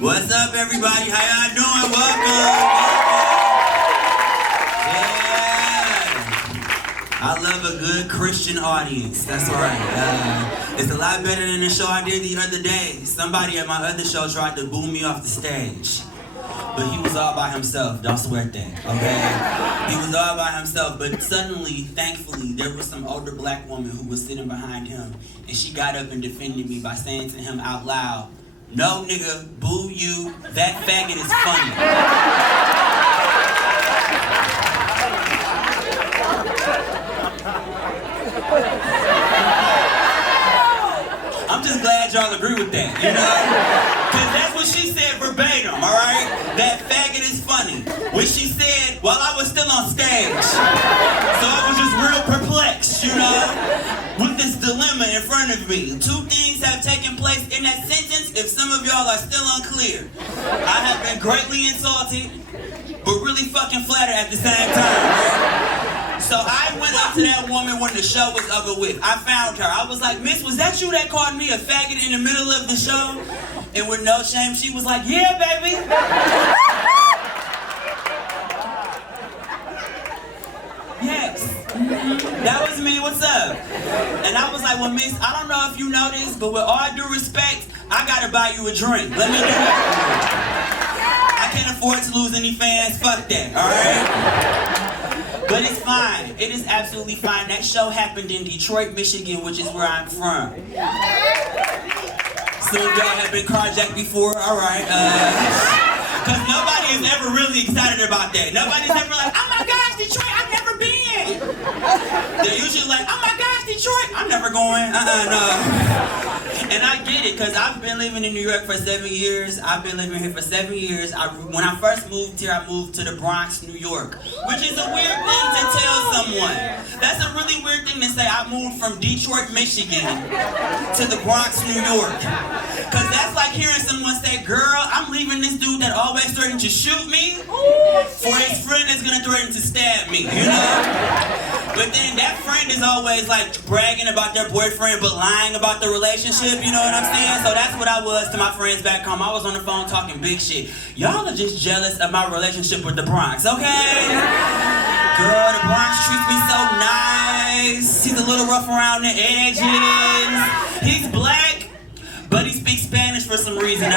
What's up, everybody? How y'all doing? Welcome. Yeah. I love a good Christian audience. That's right. It's a lot better than the show I did the other day. Somebody at my other show tried to boo me off the stage. But he was all by himself. Don't sweat that, okay? He was all by himself. But suddenly, thankfully, there was some older black woman who was sitting behind him. And she got up and defended me by saying to him out loud, "No, nigga, boo you. That faggot is funny." I'm just glad y'all agree with that, you know? Because that's what she said verbatim, all right? That faggot is funny. Which she said while I was still on stage. So I was just real perplexed, you know? With this dilemma in front of me. Two things have taken place in that sentence, if some of y'all are still unclear. I have been greatly insulted, but really fucking flattered at the same time, right? So I went up to that woman when the show was over with. I found her. I was like, "Miss, was that you that called me a faggot in the middle of the show?" And with no shame, she was like, "Yeah, baby." Yes. That was me. What's up? And I was like, "Well, miss, I don't know if you know this, but with all due respect, I gotta buy you a drink. Let me do it. I can't afford to lose any fans. Fuck that, all right?" But it's fine. It is absolutely fine. That show happened in Detroit, Michigan, which is where I'm from. Some of y'all have been carjacked before, all right. Because nobody is ever really excited about that. Nobody's ever like, "Oh my gosh, Detroit, I've never been." They're usually like, "Oh my gosh, Detroit, I'm never going." No. And I get it, because I've been living in New York for 7 years. I've been living here for 7 years. When I first moved here, I moved to the Bronx, New York, which is a weird thing to tell someone. That's a really weird thing to say. I moved from Detroit, Michigan to the Bronx, New York. Because that's like hearing someone say, "Girl, I'm leaving this dude that always threatened to shoot me for his friend that's going to threaten to stab me," you know? But then that friend is always like bragging about their boyfriend but lying about the relationship, you know what I'm saying? So that's what I was to my friends back home. I was on the phone talking big shit. Y'all are just jealous of my relationship with the Bronx, okay? Girl, the Bronx treats me so nice. He's a little rough around the edges. He's black, but he speaks Spanish for some reason.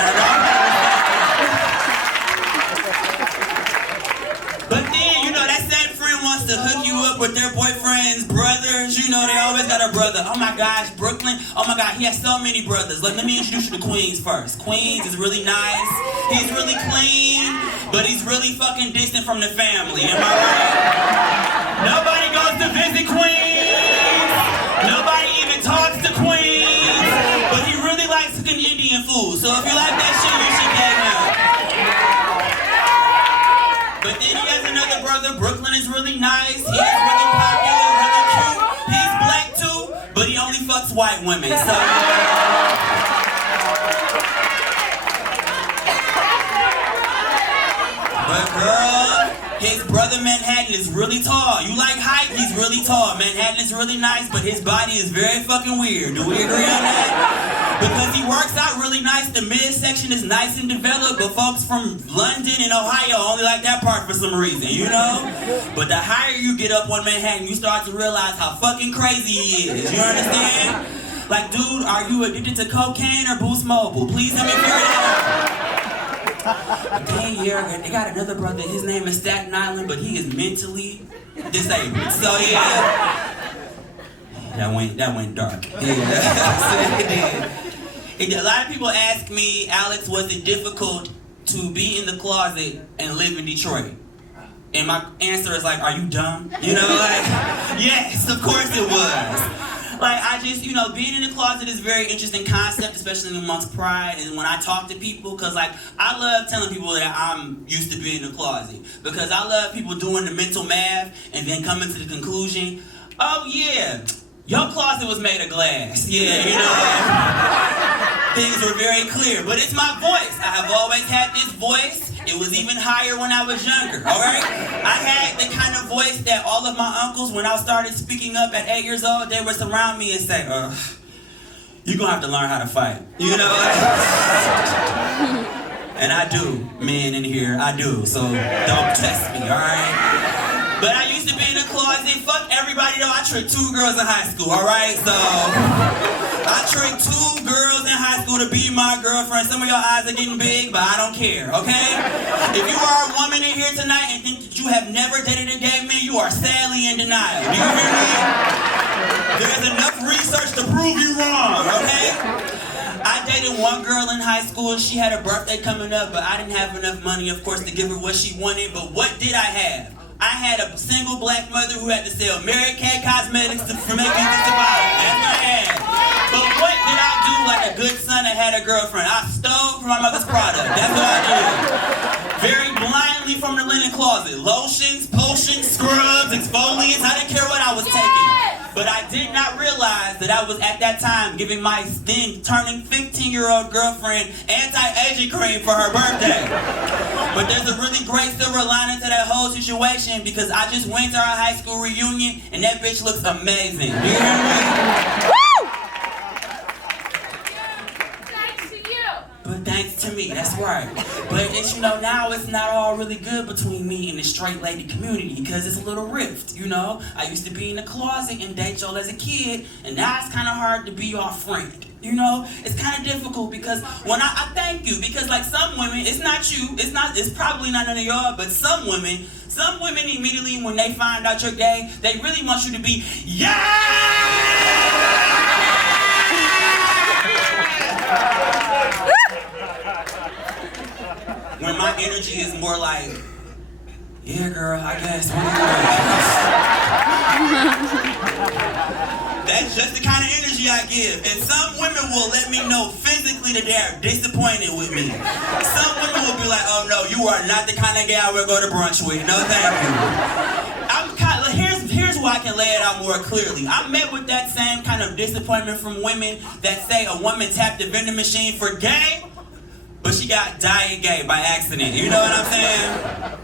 But then, you know, that same friend wants to hook you up with their boyfriend's brothers. You know, they always got a brother. "Oh my gosh, Brooklyn. Oh my God, he has so many brothers. Let me introduce you to Queens first. Queens is really nice. He's really clean, but he's really fucking distant from the family. Am I right? Nobody goes to visit Queens. Nobody even talks to Queens. But he really likes cooking Indian food. So if you like that shit, you should get him." But then he has another brother. Brooklyn is really nice. He's really popular, really cute. He's black too, but he only fucks white women. So. But girl, his brother Manhattan is really tall. You like height? He's really tall. Manhattan is really nice, but his body is very fucking weird. Do we agree on that? Because he works out really nice. The midsection is nice and developed, but folks from London and Ohio only like that part for some reason, you know? But the higher you get up on Manhattan, you start to realize how fucking crazy he is. You understand? Like, dude, are you addicted to cocaine or Boost Mobile? Please let me figure it out. Okay, yeah, they got another brother. His name is Staten Island, but he is mentally disabled. So yeah, that went dark. Yeah. A lot of people ask me, "Alex, was it difficult to be in the closet and live in Detroit?" And my answer is like, "Are you dumb?" You know, like, yes, of course it was. Like, I just, you know, being in the closet is a very interesting concept, especially amongst pride and when I talk to people, because, like, I love telling people that I'm used to being in the closet, because I love people doing the mental math and then coming to the conclusion, "Oh, yeah, your closet was made of glass." Yeah, you know, things were very clear, but it's my voice. I have always had this voice. It was even higher when I was younger, all right? I had the kind of voice that all of my uncles, when I started speaking up at 8 years old, they would surround me and say, "You're gonna have to learn how to fight," you know? And I do, men in here, I do. So don't test me, alright? But I used to be in the closet. Fuck everybody though. I tricked 2 girls in high school, alright? So I tricked 2 girls in high school to be my girlfriend. Some of your eyes are getting big, but I don't care, okay? If you are a woman in here tonight and think that you have never dated a gay man, you are sadly in denial. Do you hear me? There's enough research to prove you wrong, okay? I dated 1 girl in high school. She had a birthday coming up, but I didn't have enough money, of course, to give her what she wanted. But what did I have? I had a single black mother who had to sell Mary Kay cosmetics for me to survive. That's what I had. But what did I do like a good son that had a girlfriend? I stole from my mother's product. That's what I did. Very blindly from the linen closet. Lotions, potions, scrubs, exfoliants. I didn't care what I was taking. But I did not realize that I was at that time giving my then turning 15-year-old girlfriend anti-aging cream for her birthday. But there's a really great silver lining to that whole situation because I just went to our high school reunion and that bitch looks amazing. You hear me? Woo! Thanks to you. But thanks to me, that's right. But it's, now it's not all really good between me and the straight lady community because it's a little rift, I used to be in the closet and date y'all as a kid, and now it's kind of hard to be your friend. It's kind of difficult because when I thank you because like some women, it's not you, it's probably not none of y'all, but some women immediately when they find out you're gay, they really want you to be, when my energy is more like, yeah girl, I guess, what do you That's just the kind of energy I give. And some women will let me know physically that they are disappointed with me. Some women will be like, oh no, you are not the kind of guy I will go to brunch with. No, thank you. Here's where I can lay it out more clearly. I met with that same kind of disappointment from women that say a woman tapped the vending machine for gay, but she got diet gay by accident. You know what I'm saying?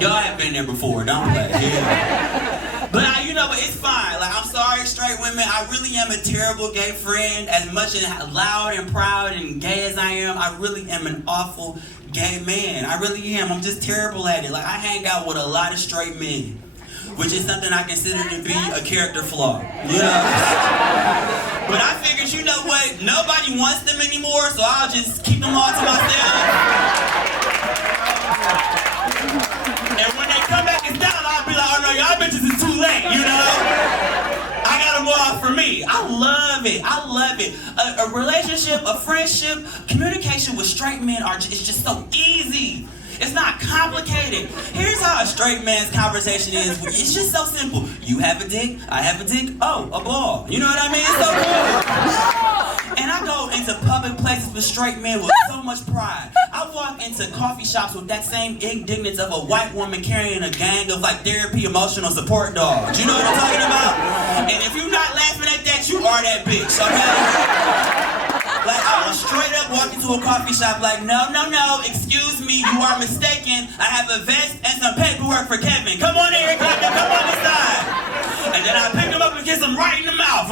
Y'all have been there before, don't play. Yeah. But but it's fine. Like, I'm sorry, straight women. I really am a terrible gay friend. As much as loud and proud and gay as I am, I really am an awful gay man. I really am. I'm just terrible at it. Like, I hang out with a lot of straight men, which is something I consider to be a character flaw. But I figured, you know what? Nobody wants them anymore, so I'll just keep them all to myself. And when they come back and down, I'll be like, oh no, y'all bitches is too late, I got them all for me. I love it. A relationship, a friendship, communication with straight men it's just so easy. It's not complicated. Here's how a straight man's conversation is. It's just so simple. You have a dick, I have a dick, oh, a ball. You know what I mean? It's so cool. And I go into public places with straight men with so much pride. I walk into coffee shops with that same indignance of a white woman carrying a gang of like therapy emotional support dogs. You know what I'm talking about? And if you're not laughing at that, you are that bitch, okay? Like, I will straight up walk into a coffee shop like, no, excuse me, you are mistaken. I have a vest and some paperwork for Kevin. Come on in here, Kevin, come on this side. And then I pick him up and kiss him right in the mouth.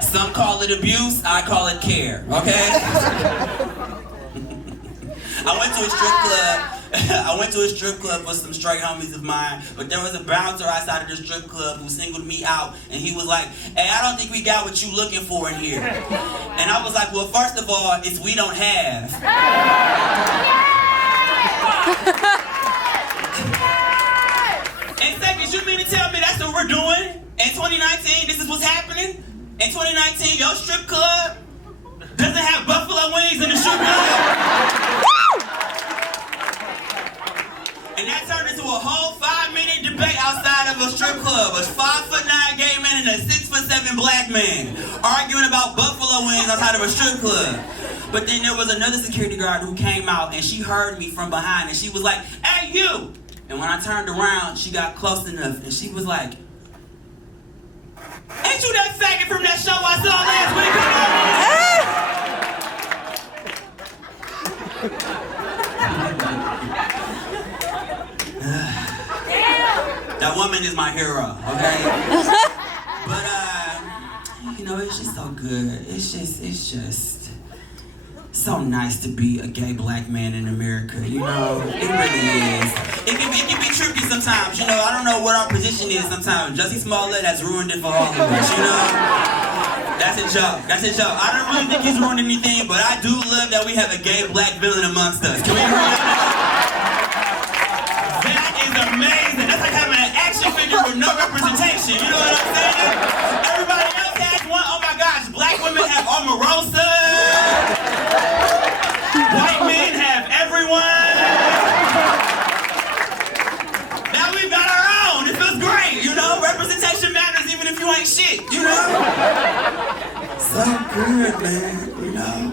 Some call it abuse, I call it care, okay? I went to a strip club with some straight homies of mine, but there was a bouncer outside of the strip club who singled me out, and he was like, hey, I don't think we got what you looking for in here. And I was like, well, first of all, it's we don't have. And second, you mean to tell me that's what we're doing? In 2019, this is what's happening? In 2019, your strip club doesn't have buffalo wings in the strip club? And that turned into a whole 5-minute debate outside of a strip club. A 5'9" gay man and a 6'7" black man arguing about buffalo wings outside of a strip club. But then there was another security guard who came out and she heard me from behind and she was like, hey, you! And when I turned around, she got close enough and she was like, ain't you that faggot from that show I saw last week? That woman is my hero, okay? But, you know, it's just so good. It's just so nice to be a gay black man in America, you know? It really is. It can be tricky sometimes, you know? I don't know what our position is sometimes. Jussie Smollett has ruined it for all of us, you know? That's a joke. I don't really think he's ruined anything, but I do love that we have a gay black villain amongst us. Can we agree on that? That is amazing. That's like having an action figure with no representation, you know what I'm saying? Everybody else has one. Oh my gosh, black women have Omarosa. White men have everyone. Now we've got our own. It feels great, you know? Representation matters even if you ain't shit, you know? So good, man, you know?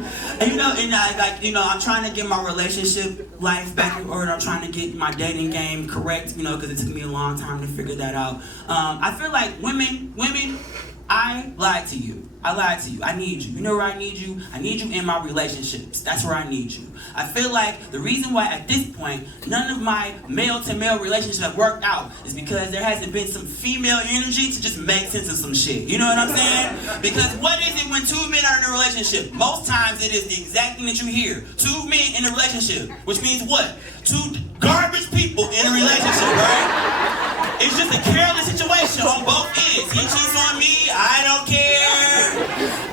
And I'm trying to get my relationship life back in order. I'm trying to get my dating game correct, you know, because it took me a long time to figure that out. I feel like women, I lied to you. I need you. You know where I need you? I need you in my relationships. That's where I need you. I feel like the reason why at this point none of my male-to-male relationships have worked out is because there hasn't been some female energy to just make sense of some shit. You know what I'm saying? Because what is it when two men are in a relationship? Most times it is the exact thing that you hear. Two men in a relationship, which means what? Two garbage people in a relationship, right? It's just a careless situation on both ends. He cheats on me, I don't care.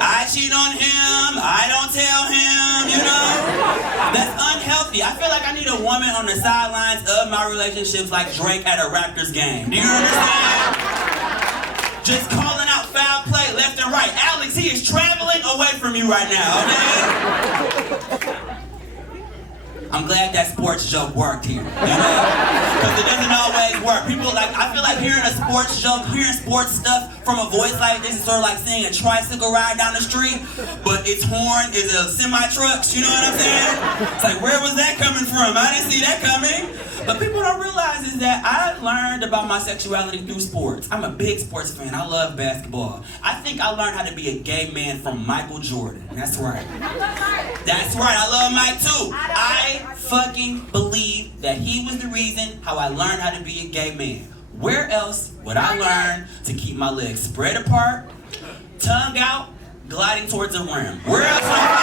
I cheat on him, I don't tell him, you know? That's unhealthy. I feel like I need a woman on the sidelines of my relationships like Drake at a Raptors game. Do you understand? Just calling out foul play left and right. Alex, he is traveling away from you right now, okay? I'm glad that sports joke worked here, you know? Because it doesn't always work. People I feel like hearing a sports joke, hearing sports stuff from a voice like this is sort of like seeing a tricycle ride down the street, but its horn is a semi-truck, you know what I'm saying? It's like, where was that coming from? I didn't see that coming. But people don't realize is that I learned about my sexuality through sports. I'm a big sports fan. I love basketball. I think I learned how to be a gay man from Michael Jordan. That's right. That's right. I love Mike too. I fucking believe that he was the reason how I learned how to be a gay man. Where else would I learn to keep my legs spread apart, tongue out, gliding towards the rim? Where else would I